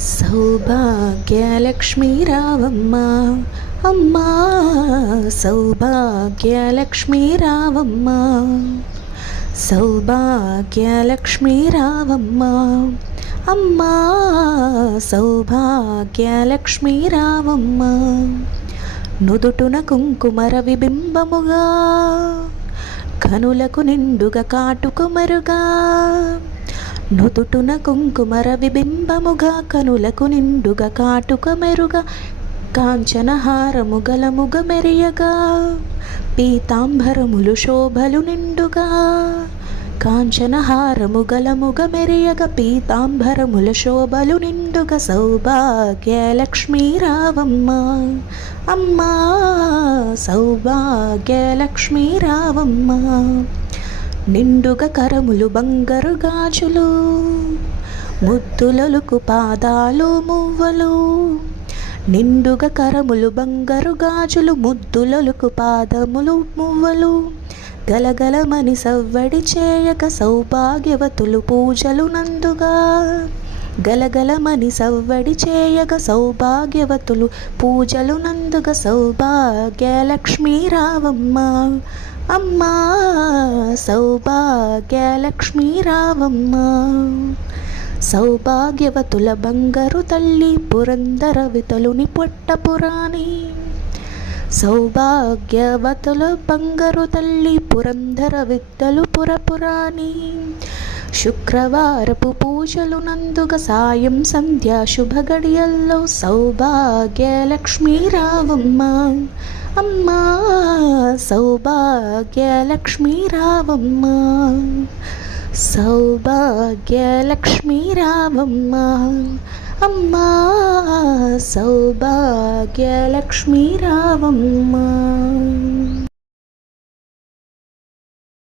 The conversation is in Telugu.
సౌభాగ్యలక్ష్మీ రావమ్మ అమ్మా, సౌభాగ్యలక్ష్మీ రావమ్మ, సౌభాగ్యలక్ష్మీ రావమ్మ అమ్మా, సౌభాగ్యలక్ష్మీ రావమ్మ. నుదుటున కుంకుమర విబింబముగా, కనులకు నిండుగా కాటుక మెరుగా. నుదుటున కుంకుమర విబింబముగా, కనులకు నిండుగా కాటుక మెరుగా. కాంచనహారము గలముగ మెరియగా, పీతాంబరములు శోభలు నిండుగా. కాంచనహారము గలముగ మెరియగా, పీతాంబరముల శోభలు నిండుగా. సౌభాగ్యలక్ష్మీ రావమ్మ అమ్మా, సౌభాగ్యలక్ష్మీ రావమ్మ. నిండుగా కరములు బంగారు గాజులు, ముద్దులొలుకు పాదాలు మువ్వలు. నిండుగా కరములు బంగారు గాజులు, ముద్దులొలుకు పాదములు మువ్వలు. గలగలమని సవ్వడి చేయక, సౌభాగ్యవతులు పూజలు నందుగా. గలగలమని సవ్వడి చేయగ, సౌభాగ్యవతులు పూజలు నందుగా. సౌభాగ్యలక్ష్మీ రావమ్మ అమ్మా, సౌభాగ్యలక్ష్మీ రావమ్మ. సౌభాగ్యవతుల బంగారు తల్లి, పురందర వితలుని పొట్టపురాణి. సౌభాగ్యవతుల బంగారు తల్లి, పురందర విత్తలు పురపురాణి. శుక్రవారపు పూజలు నందుగా, సాయం సంధ్యా శుభ గడియల్లో. సౌభాగ్యలక్ష్మీ రావమ్మ అమ్మా, సౌభాగ్యలక్ష్మీ రావమ్మ, సౌభాగ్యలక్ష్మీ రావమ్మ అమ్మా, సౌభాగ్యలక్ష్మీ రావమ్మ.